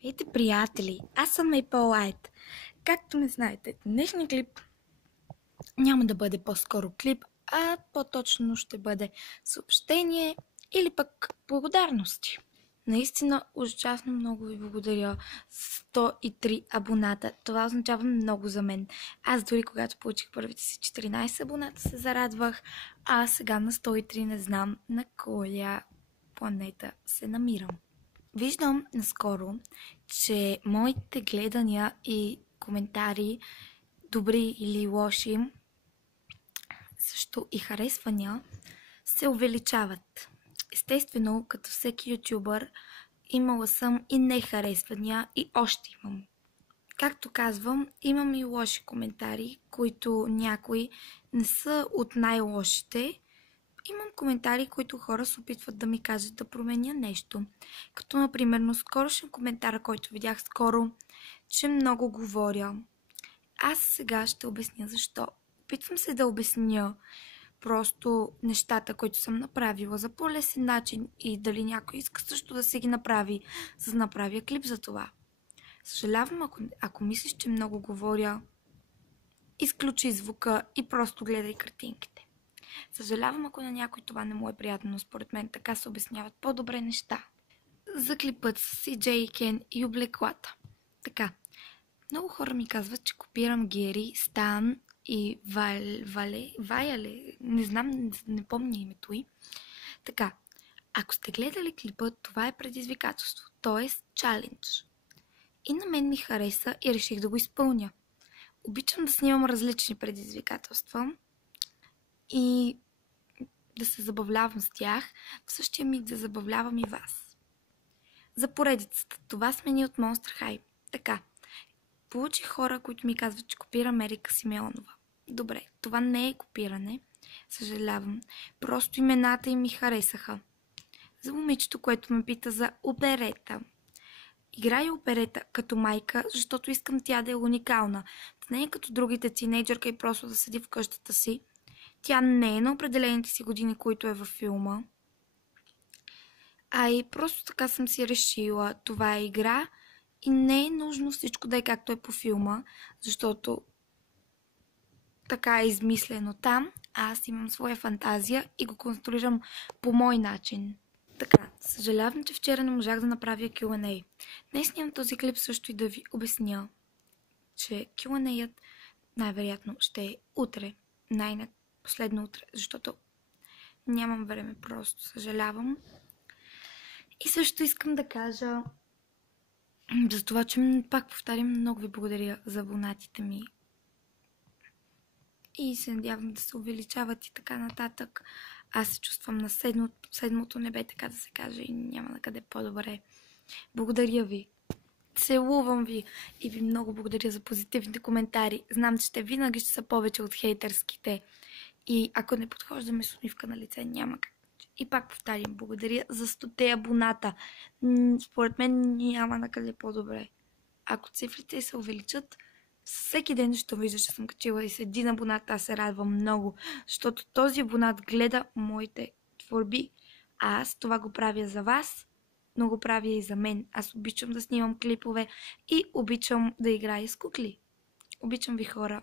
Здравейте, приятели! Аз съм Maple Light. Както не знаете, днешният клип няма да бъде по-скоро клип, а по-точно ще бъде съобщение или пък благодарности. Наистина, ужасно много ви благодаря. 103 абоната. Това означава много за мен. Аз дори когато получих първите си 14 абоната се зарадвах, а сега на 103 не знам на коя планета се намирам. Виждам наскоро, че моите гледания и коментари, добри или лоши, също и харесвания, се увеличават. Естествено, като всеки ютубър, имала съм и нехаресвания и още имам. Както казвам, имам и лоши коментари, които някои не са от най-лошите. Имам коментари, които хора се опитват да ми кажат да променя нещо. Като, например, скорошен коментар, който видях скоро, че много говоря. Аз сега ще обясня защо. Опитвам се да обясня просто нещата, които съм направила за по-лесен начин и дали някой иска също да се ги направи, за да направя клип за това. Съжалявам, ако мислиш, че много говоря, изключи звука и просто гледай картинките. Съжалявам, ако на някой това не му е приятно, но според мен така се обясняват по-добре неща. За клипът с CJ и Ken и облеклата. Така, много хора ми казват, че копирам Гери, Стан и Вайле, не знам, не помня името й. Така, ако сте гледали клипа, това е предизвикателство, т.е. чалендж. И на мен ми хареса и реших да го изпълня. Обичам да снимам различни предизвикателства и да се забавлявам с тях, в същия миг да забавлявам и вас. За поредицата. Това сме ние от Monster High. Така, получих хора, които ми казват, че копирам Ерика Симеонова. Добре, това не е копиране, съжалявам. Просто имената им ми харесаха. За момичето, което ме пита за оперета. Играя оперета като майка, защото искам тя да е уникална. Да не е като другите тинейджърка и просто да седи в къщата си. Тя не е на определените си години, които е във филма. А и просто така съм си решила. Това е игра и не е нужно всичко да е както е по филма, защото така е измислено там, а аз имам своя фантазия и го конструирам по мой начин. Така, съжалявам, че вчера не можах да направя Q&A. Днес снимам този клип също и да ви обясня, че Q&A-ът най-вероятно ще е утре, последно утре, защото нямам време, просто съжалявам. И също искам да кажа за това, че пак повтарям, много ви благодаря за абонатите ми. И се надявам да се увеличават и така нататък. Аз се чувствам на седмото небе, така да се каже, и няма на къде по-добре. Благодаря ви. Целувам ви и ви много благодаря за позитивните коментари. Знам, че те винаги ще са повече от хейтърските. И ако не подхождаме с усмивка на лице, няма как. И пак повтарям, благодаря за 100 абоната. Според мен няма на къде по-добре. Ако цифрите се увеличат, всеки ден ще вижда, че съм качила и с един абонат, аз се радвам много, защото този абонат гледа моите творби. А аз това го правя за вас, но го правя и за мен. Аз обичам да снимам клипове и обичам да играя с кукли. Обичам ви, хора.